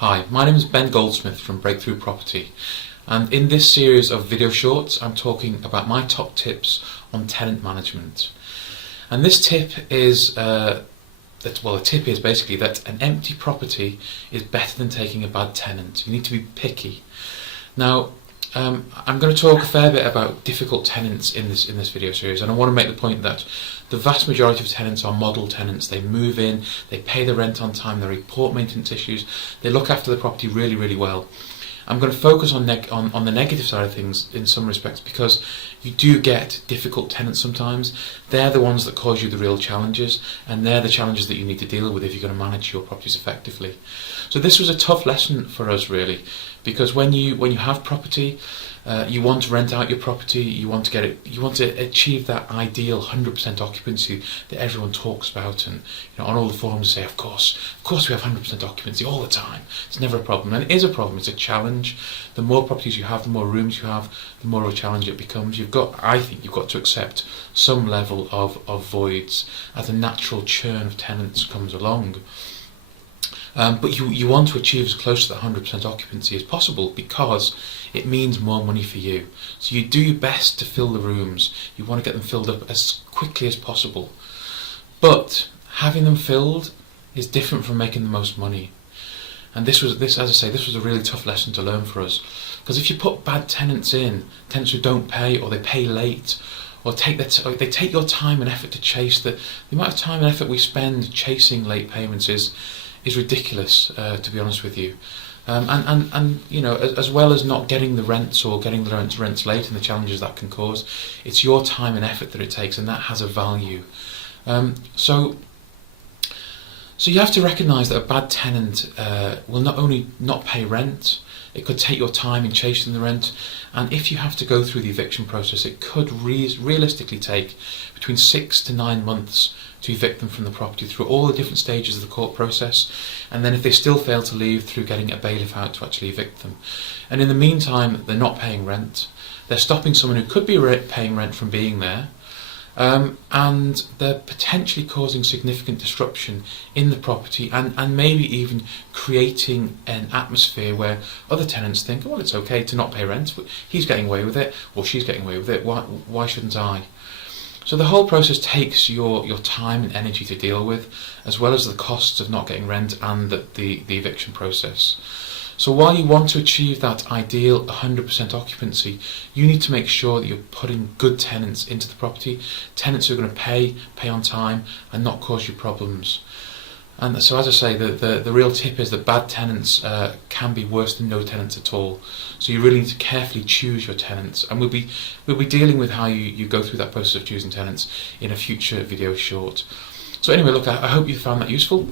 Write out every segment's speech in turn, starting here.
Hi, my name is Ben Goldsmith from Breakthrough Property, and in this series of video shorts I'm talking about my top tips on tenant management. And this tip is the tip is basically that an empty property is better than taking a bad tenant. You need to be picky. Now, I'm going to talk a fair bit about difficult tenants in this video series, and I want to make the point that the vast majority of tenants are model tenants. They move in, they pay the rent on time, they report maintenance issues, they look after the property really, really well. I'm going to focus on the negative side of things in some respects, because you do get difficult tenants sometimes. They're the ones that cause you the real challenges, and they're the challenges that you need to deal with if you're going to manage your properties effectively. So this was a tough lesson for us, really, because when you have property, you want to rent out your property, you want to achieve that ideal 100% occupancy that everyone talks about, and on all the forums say, of course we have 100% occupancy all the time. It's never a problem, and it is a problem. It's a challenge. The more properties you have, the more rooms you have, the more of a challenge it becomes. I think you've got to accept some level of voids as a natural churn of tenants comes along. But you want to achieve as close to the 100% occupancy as possible, because it means more money for you. So you do your best to fill the rooms. You want to get them filled up as quickly as possible. But having them filled is different from making the most money. And this was a really tough lesson to learn for us. Because if you put bad tenants in, tenants who don't pay, or they pay late, or they take your time and effort to chase, the amount of time and effort we spend chasing late payments is ridiculous, to be honest with you. And as well as not getting the rents or getting the rents late and the challenges that can cause, it's your time and effort that it takes, and that has a value. So you have to recognise that a bad tenant will not only not pay rent, it could take your time in chasing the rent, and if you have to go through the eviction process, it could realistically take between 6 to 9 months to evict them from the property through all the different stages of the court process, and then if they still fail to leave, through getting a bailiff out to actually evict them. And in the meantime, they're not paying rent, they're stopping someone who could be paying rent from being there, and they're potentially causing significant disruption in the property, and maybe even creating an atmosphere where other tenants think, well, it's okay to not pay rent, but he's getting away with it, or she's getting away with it, why shouldn't I? So the whole process takes your time and energy to deal with, as well as the costs of not getting rent and the eviction process. So while you want to achieve that ideal 100% occupancy, you need to make sure that you're putting good tenants into the property, tenants who are going to pay on time and not cause you problems. And so, as I say, the real tip is that bad tenants can be worse than no tenants at all. So you really need to carefully choose your tenants, and we'll be dealing with how you go through that process of choosing tenants in a future video short. So anyway, look, I hope you found that useful.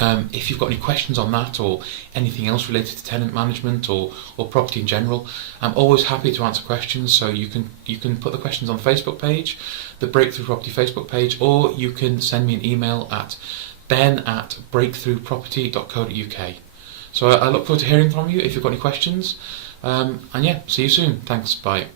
If you've got any questions on that, or anything else related to tenant management or property in general, I'm always happy to answer questions. So you can put the questions on the Facebook page, the Breakthrough Property Facebook page, or you can send me an email at ben@breakthroughproperty.co.uk. So I look forward to hearing from you if you've got any questions. And yeah, see you soon. Thanks. Bye.